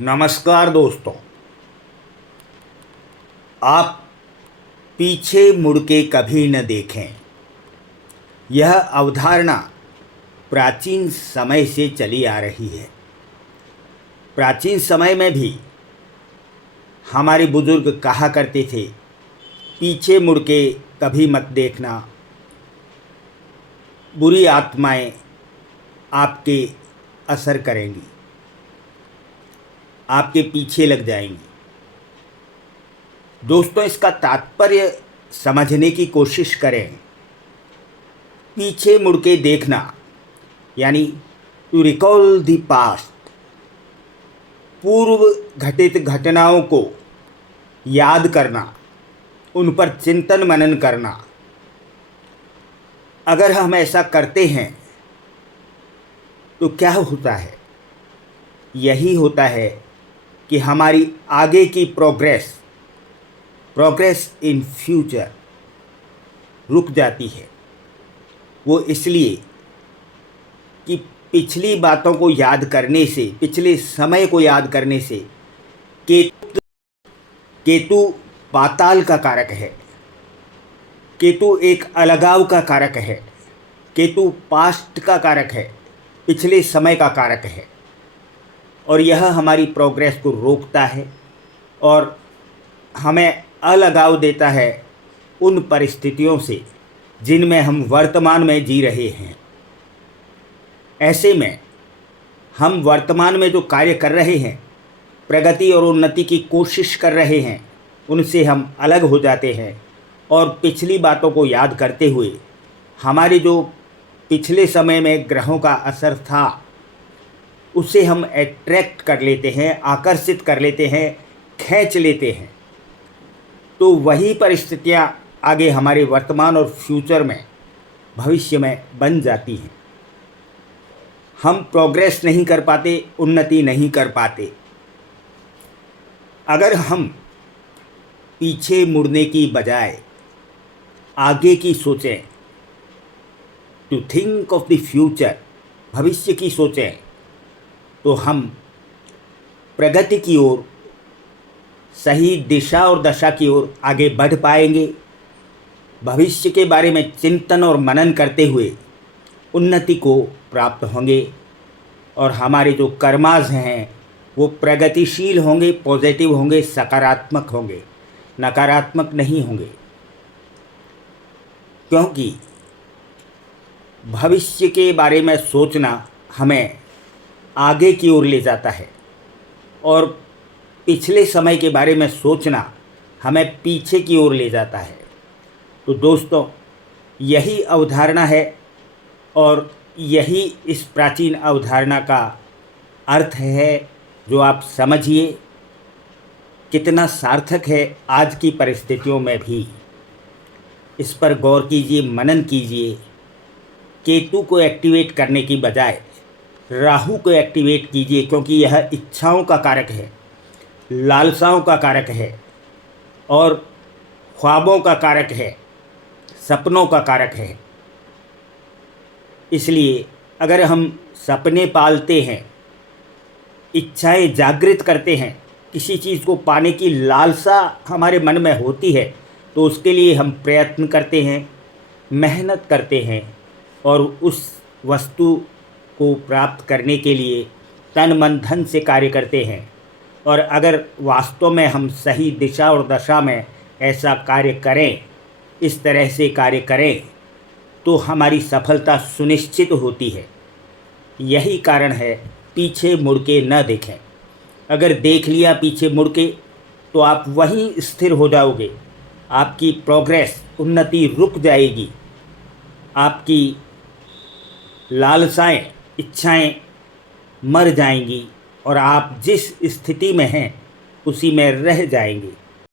नमस्कार दोस्तों। आप पीछे मुड़ के कभी न देखें, यह अवधारणा प्राचीन समय से चली आ रही है। प्राचीन समय में भी हमारे बुजुर्ग कहा करते थे, पीछे मुड़ के कभी मत देखना, बुरी आत्माएं आपके असर करेंगी, आपके पीछे लग जाएंगी। दोस्तों, इसका तात्पर्य समझने की कोशिश करें। पीछे मुड़ के देखना यानी टू रिकॉल द पास्ट, पूर्व घटित घटनाओं को याद करना, उन पर चिंतन मनन करना। अगर हम ऐसा करते हैं तो क्या होता है? यही होता है कि हमारी आगे की प्रोग्रेस इन फ्यूचर रुक जाती है। वो इसलिए कि पिछली बातों को याद करने से, पिछले समय को याद करने से केतु पाताल का कारक है, केतु एक अलगाव का कारक है, केतु पास्ट का कारक है, पिछले समय का कारक है। और यह हमारी प्रोग्रेस को रोकता है और हमें अलगाव देता है उन परिस्थितियों से जिनमें हम वर्तमान में जी रहे हैं। ऐसे में हम वर्तमान में जो कार्य कर रहे हैं, प्रगति और उन्नति की कोशिश कर रहे हैं, उनसे हम अलग हो जाते हैं और पिछली बातों को याद करते हुए हमारे जो पिछले समय में ग्रहों का असर था उसे हम अट्रैक्ट कर लेते हैं, आकर्षित कर लेते हैं, खींच लेते हैं। तो वही परिस्थितियाँ आगे हमारे वर्तमान और फ्यूचर में, भविष्य में बन जाती हैं। हम प्रोग्रेस नहीं कर पाते, उन्नति नहीं कर पाते। अगर हम पीछे मुड़ने की बजाय आगे की सोचें, to think of the future, भविष्य की सोचें, तो हम प्रगति की ओर, सही दिशा और दशा की ओर आगे बढ़ पाएंगे। भविष्य के बारे में चिंतन और मनन करते हुए उन्नति को प्राप्त होंगे और हमारे जो कर्मास हैं वो प्रगतिशील होंगे, पॉजिटिव होंगे, सकारात्मक होंगे, नकारात्मक नहीं होंगे। क्योंकि भविष्य के बारे में सोचना हमें आगे की ओर ले जाता है और पिछले समय के बारे में सोचना हमें पीछे की ओर ले जाता है। तो दोस्तों, यही अवधारणा है और यही इस प्राचीन अवधारणा का अर्थ है, जो आप समझिए कितना सार्थक है आज की परिस्थितियों में भी। इस पर गौर कीजिए, मनन कीजिए। केतु को एक्टिवेट करने की बजाय राहु को एक्टिवेट कीजिए, क्योंकि यह इच्छाओं का कारक है, लालसाओं का कारक है और ख्वाबों का कारक है, सपनों का कारक है। इसलिए अगर हम सपने पालते हैं, इच्छाएं जागृत करते हैं, किसी चीज़ को पाने की लालसा हमारे मन में होती है, तो उसके लिए हम प्रयत्न करते हैं, मेहनत करते हैं और उस वस्तु को प्राप्त करने के लिए तन मन धन से कार्य करते हैं। और अगर वास्तव में हम सही दिशा और दशा में ऐसा कार्य करें, इस तरह से कार्य करें, तो हमारी सफलता सुनिश्चित होती है। यही कारण है पीछे मुड़ के न देखें। अगर देख लिया पीछे मुड़ के, तो आप वहीं स्थिर हो जाओगे, आपकी प्रोग्रेस, उन्नति रुक जाएगी, आपकी लालसाएं, इच्छाएं मर जाएंगी और आप जिस स्थिति में हैं उसी में रह जाएंगे।